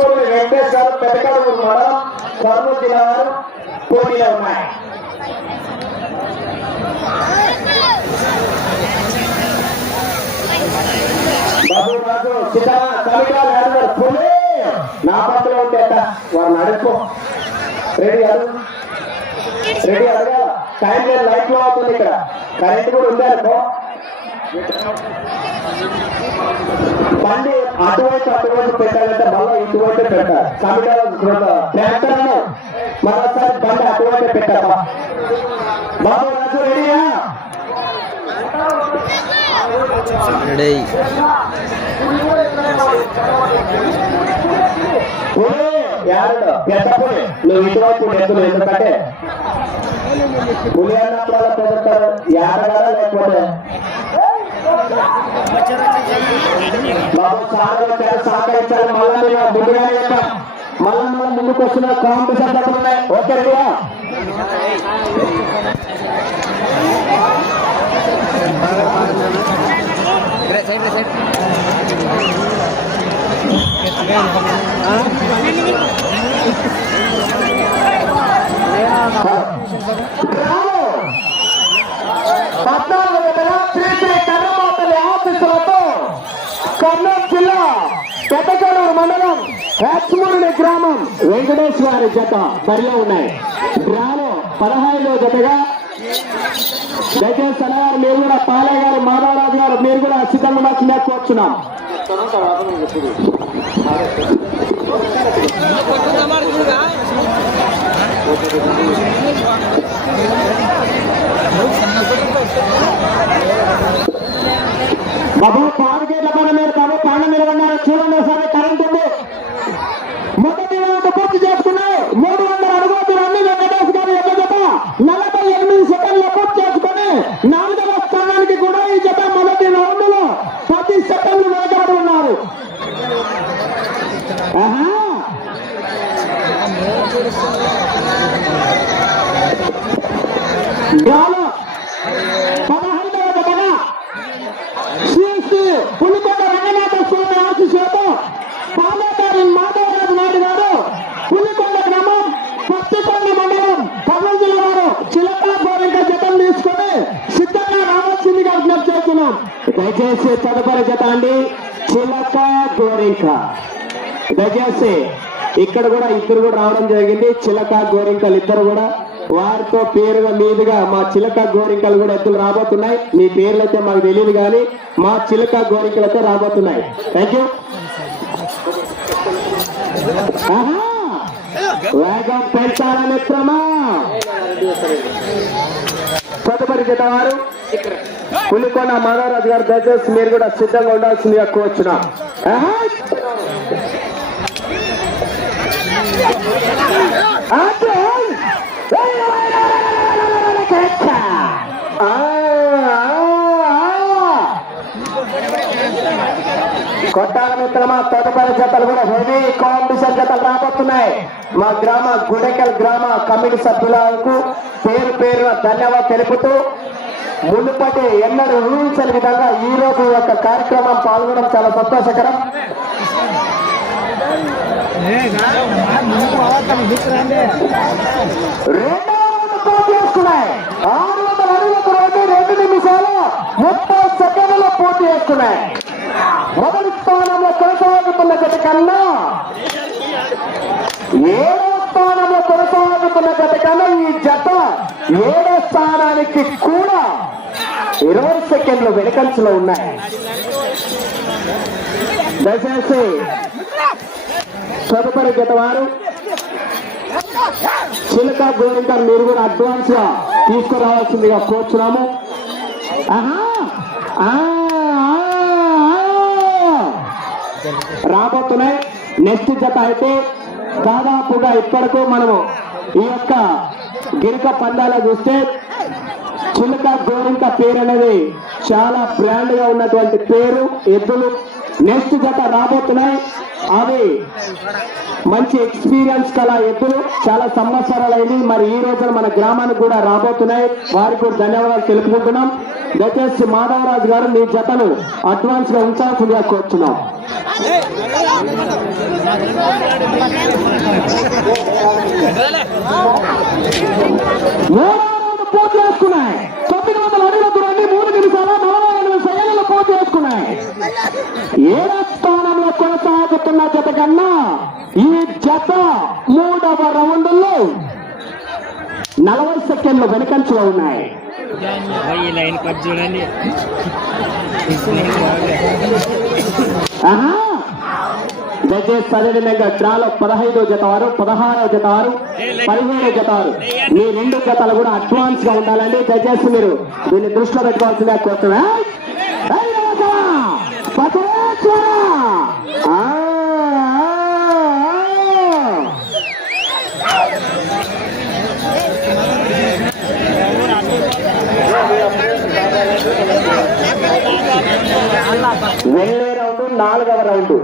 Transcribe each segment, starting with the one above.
లక్ష్మూరి వెంకటేష్ పెద్దకడూరు మండలం కర్నూలు జిల్లా వారు పోటీలో ఉన్నాయి. బాబు రాజు సీతారా కవిగా నడుమ పులి! నా పక్కలో ఉంటే వారిని అడుక్కో. రెడీ అడు రెడీ అడగా టైం లైట్లో అవుతుంది ఇక్కడ. కరెంట్ కూడా ఉందనుకో బండి అటువైపు అటువైపు పెట్టాలంటే మళ్ళీ ఇటువైపు పెట్టాలి. ట్రాక్టర్ మరోసారి బండి అటువైపు పెట్టామా బాబు రాజు రెడీయా? రెడీ. నువ్వు ఇటువైపు ఎద్దులు ఎందుకంటే పులి అన్నప్పుడు యాడగా లేకపోతే? బాబు మళ్ళీ నేను మళ్ళీ మళ్ళీ ముందుకు వస్తున్న కాంపిటీషన్ ఉన్నాయి ఓకే రెడీయా సైడ్ సైడ్ పద్నాలుగు మండలం రాజ్మూరుని గ్రామం వెంకటేష్ గారి జత బరిలో ఉన్నాయి. డ్రాలో పదహారులో జతగా దయచేసి అన్నగారు మీరు కూడా పాలయ్య గారు మాధవరాజు గారు మీరు కూడా సిద్ధంగా ఉండాల్సిందే కోరుచున్నాం. బాబు పాడు గేట్ల పని మీరు బాబు పైన నిలబడినారు చూడండి ఒకసారి కరెంట్ ఉంది మొదటి రౌండ్ పూర్తి చేసుకున్నాయి మూడు వందల అడుగులు అన్ని వెంకటేష్ గారి యొక్క జత నలభై ఎనిమిది సెకండ్ల పూర్తి చేసుకుని నాలుగవ స్థానానికి కూడా ఈ జత మొదటి రౌండ్లో పది సెకండ్లు వెనకబడి ఉన్నారు ఆహా గాలో పదహైదవ జతగా శ్రీ పులికొండ రంగనాథ స్వామి ఆశీస్సులతో పాలేకారి మాధవరాజు నాయుడు గారు పులికొండ గ్రామం పత్తికొండ మండలం కర్నూలు జిల్లా వారు చిలక గోరింక జతం తీసుకొని సిద్ధంగా రావాల్సిందిగా విజ్ఞప్తి చేస్తున్నాం దయచేసి తదుపరి జత అండి. చిలక గోరింక దయచేసి ఇక్కడ కూడా ఇద్దరు కూడా రావడం జరిగింది. చిలక గోరింకలు ఇద్దరు కూడా. వారితో పేరుగా మీదుగా మా చిలక గోరింకలు కూడా ఎత్తులు రాబోతున్నాయి. మీ పేర్లు అయితే మాకు తెలియదు కానీ మా చిలక గోరింకలతో రాబోతున్నాయి. థ్యాంక్ యూ వేగం పెంచాలని మిత్రమా? తదుపరి జత వారు పులికొండ మాధవరాజు గారు దయచేసి మీరు కూడా సిద్ధంగా ఉండాల్సిందిగా కోరుచున్నాం. వచ్చిన కొట్టాల మిత్రమా తదుపరి జతలు కూడా హెవీ కాంపిటీషన్ జతలు రాబోతున్నాయి మా గ్రామ గుడెకల్ గ్రామ కమిటీ సభ్యులకు పేరు పేరున ధన్యవాదాలు తెలుపుతూ మునుపటి ఎన్నడూ ఊహించని విధంగా ఈ రోజు యొక్క కార్యక్రమం పాల్గొనడం చాలా సంతోషకరం రెండో రౌండ్ పూర్తి చేసుకున్నాయి ఆరు వందల రెండు రెండు నిమిషాలు ముప్పై సెకండ్లు పూర్తి చేసుకున్నాయి మొదటి స్థానంలో కొనసాగుతున్న గత కన్నా ఏడో స్థానంలో కొనసాగుతున్న గత కన్నా ఈ జత ఏడో స్థానానికి కూడా ఇరవై సెకండ్లు వెనకంచులో ఉన్నాయి దయచేసి తదుపరి జత వారు చిలక గోరింక మీరు కూడా అడ్వాన్స్గా తీసుకురావాల్సిందిగా కోరుచున్నాము. ఆహా! ఆ, రాబోతున్నాయి. నెక్స్ట్ జత అయితే దాదాపుగా ఇప్పటికూ మనము ఈ యొక్క గిరిక పందాల చూస్తే చిలక గోరింక పేరు అనేది చాలా బ్రాండ్గా ఉన్నటువంటి పేరు ఎద్దులు. నెక్స్ట్ జత రాబోతున్నాయి. ఆమె మంచి ఎక్స్పీరియన్స్ కల ఎద్దులు చాలా సంవత్సరాలైంది. మరి ఈ రోజున మన గ్రామానికి కూడా రాబోతున్నాయి. వారికి కూడా ధన్యవాదాలు తెలుపుకుంటున్నాం. దయచేసి మాధవరాజు గారు మీ జతను అడ్వాన్స్గా ఉంచాల్సిందిగా కోరుతున్నాం మూడో చేసుకున్నాయి. తొమ్మిది వందల అడుగుల దూరాన్ని మూడు నలభై ఎనిమిది చేసుకున్నాయి. కొనసాగుతున్న జత కన్నా ఈ జత మూడవ రౌండ్లో నలభై సెకండ్లు వెనుకంచులో ఉన్నాయి. చూడండి. దయచేసి డ్రాలో పదహైదో జత వారు పదహారో జత వారు పదిహేడో జత వారు మీ రెండు జతలు కూడా అడ్వాన్స్గా ఉండాలండి. దయచేసి మీరు దీన్ని దృష్టిలో పెట్టుకోవాల్సిందే కోరుతున్నా ఏయ్ రాజా! బసవేశ్వర! ఆ, ఆ, ఆ. వెళ్ళే రౌండ్ నాలుగవ రౌండ్.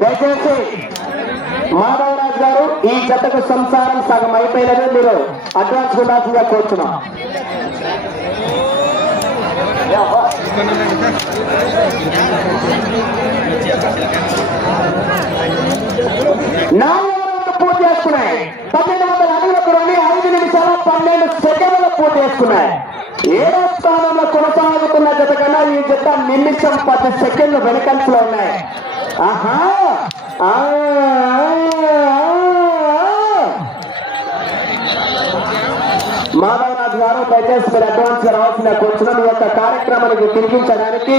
దయచేసి మాధవరాజ్ గారు ఈ జతకు సంసారం సగం అయిపోయినదే మీరు అడ్వాన్స్ ఉండాల్సిందిగా కోరుతున్నాం నాలుగవ రౌండ్ పూర్తి చేసుకున్నాయి. పన్నెండు వందల అడుగుల దూరాన్ని ఐదు నిమిషాల పన్నెండు సెకండ్లు పూర్తి చేసుకున్నాయి. ఏడో స్థానంలో కొనసాగుతున్న జత కన్నా ఈ జత నిమిషం పది సెకండ్లు వెనకంచులో ఉన్నాయి. ఆహా! మా ఆ, గారు దయచేసి మీరు అడ్వాన్స్గా రావాల్సిన కూర్చున్న యొక్క కార్యక్రమానికి తినిపించడానికి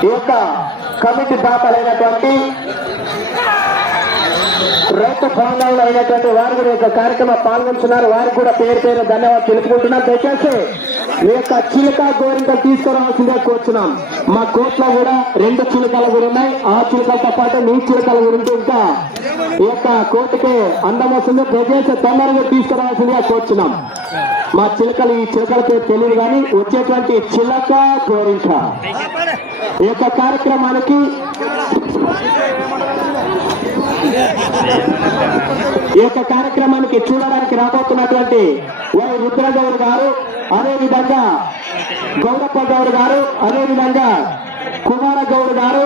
ఈ యొక్క కమిటీ దాతలైనటువంటి రైతు భవనాలు అయినటువంటి వారు కూడా యొక్క కార్యక్రమం పాల్గొంటున్నారు. వారికి కూడా పేరు పేరు ధన్యవాదాలు తెలుపుకుంటున్నాం. దయచేసి ఈ యొక్క చిలుక గోరింక తీసుకురావాల్సిందే కోరుతున్నాం మా కోట్లో కూడా రెండు చిలుకలు కూడా ఉన్నాయి. ఆ చిలుకలతో పాటు మీ చిలుకల గురించి ఇంకా ఈ యొక్క కోర్టుకి అందం వస్తుంది. దయచేసి తొందరగా తీసుకురావాల్సిందిగా కోరుతున్నాం మా చిలుకలు ఈ చిలుకల పేరు తెలియదు కానీ వచ్చేటువంటి చిలక గోరింక ఈ యొక్క కార్యక్రమానికి ఈ యొక్క కార్యక్రమానికి చూడడానికి రాబోతున్నటువంటి వై రుద్రగౌడ్ గారు అదేవిధంగా గౌరప్ప గౌడ్ గారు అదేవిధంగా కుమార గౌడ్ గారు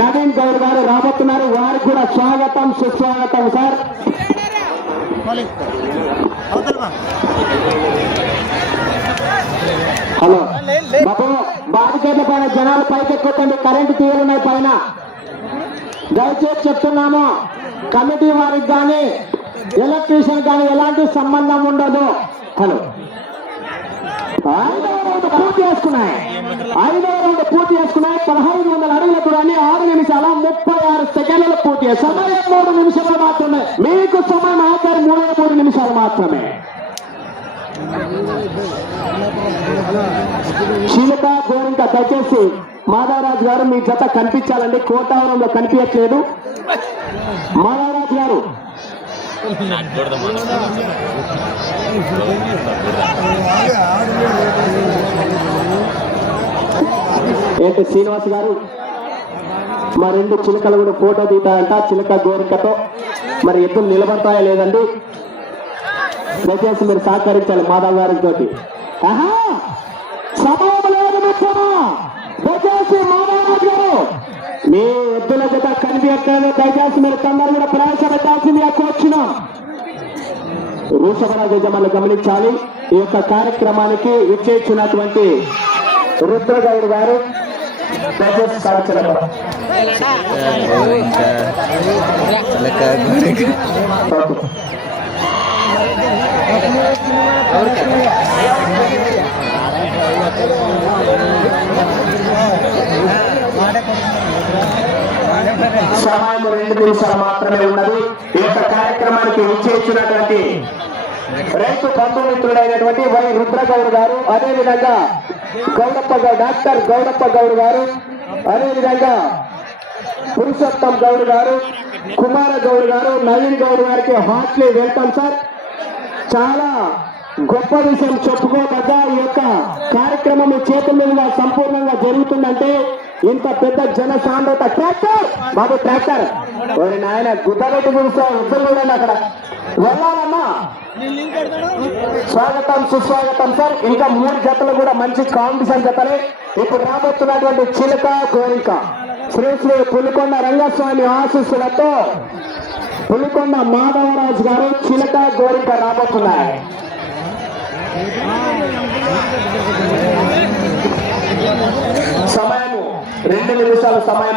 నవీన్ గౌడ్ గారు రాబోతున్నారు. వారికి కూడా స్వాగతం సుస్వాగతం సార్. హలో. బాబు బాధికేట్ల పైన జనాలు పైకి కరెంటు తీగలున్నాయి పైన. దయచేసి చెప్తున్నాము కమిటీ వారికి కానీ ఎలక్ట్రీషియన్ కానీ ఎలాంటి సంబంధం ఉండదు. హలో. ఐదవ రౌండ్ పూర్తి చేసుకున్నాయి. ఐదవ రౌండ్ పూర్తి చేసుకున్నాయి. పదహైదు వందల అడుగుల దూరాన్ని ఆరు నిమిషాల ముప్పై ఆరు సెకండ్లు పూర్తి చేశాయి. సమయం మూడు నిమిషాలు మాత్రమే. మీకు సమయం ఆఖరి మూడు మూడు నిమిషాలు మాత్రమే. శిలక గోరింక దయచేసి మాధవరాజు గారు మీ జత కనిపించాలండి. కోటావరంలో కనిపించట్లేదు. మాధవరాజు గారు. ఏంటి శ్రీనివాస్ గారు? మా రెండు చిలకలు కూడా ఫోటో దిగుతాయంట చిలక గోరికతో. మరి ఎప్పుడు నిలబడతాయా లేదండి? దయచేసి మీరు సహకరించాలి మాధవ్ గారితో ఆహా! సమయం లేదు దయచేసి మాధవరాజు గారు మీ ఎద్దుల జత కనిపించలేదు దయచేసి మీరు తొందర కూడా ప్రవేశపెట్టాల్సిందిగా కోరుచున్నాం వృషభరాజు యజమానులు గమనించాలి. ఈ యొక్క కార్యక్రమానికి విచ్చేసినటువంటి రుద్రగౌడ్ గారు దయచేసి సహచరపడ ఇంకా సమయం రెండు నిమిషాలు మాత్రమే ఉన్నది. ఈ యొక్క కార్యక్రమానికి విచ్చేసినటువంటి రైతు బంధుమిత్రుడైనటువంటి వై రుద్రగౌడ్ గారు అదేవిధంగా గౌడప్ప గౌడ్ డాక్టర్ గౌడప్ప గౌడ్ గారు అదేవిధంగా పురుషోత్తం గౌడ్ గారు కుమార గౌడ్ గారు నవీన్ గౌడ్ గారికి హార్ట్లీ వెల్కమ్ సార్. చాలా గొప్ప విషయం చెప్పుకోదగ్గ ఈ యొక్క కార్యక్రమం మీ చేతుల మీదుగా సంపూర్ణంగా జరుగుతుందంటే ఇంత పెద్ద జన సాంద్రత ట్రాక్టర్! బాబు ట్రాక్టర్! ఓరి నాయన గుద్దగట్టు చూస్తా ఇద్దరు కూడా అక్కడ. వెళ్ళాలమ్మా. స్వాగతం సుస్వాగతం సార్. ఇంకా మూడు జతలు కూడా మంచి కాంపిటీషన్ జతలే. ఇప్పుడు రాబోతున్నటువంటి చిలక కోరిక. శ్రీ శ్రీ పులికొండ రంగస్వామి ఆశీస్సులతో పులికొండ మాధవరాజు గారు చిలక గోరిక రాబోతున్నాయి. సమయము. రెండు నిమిషాల సమయం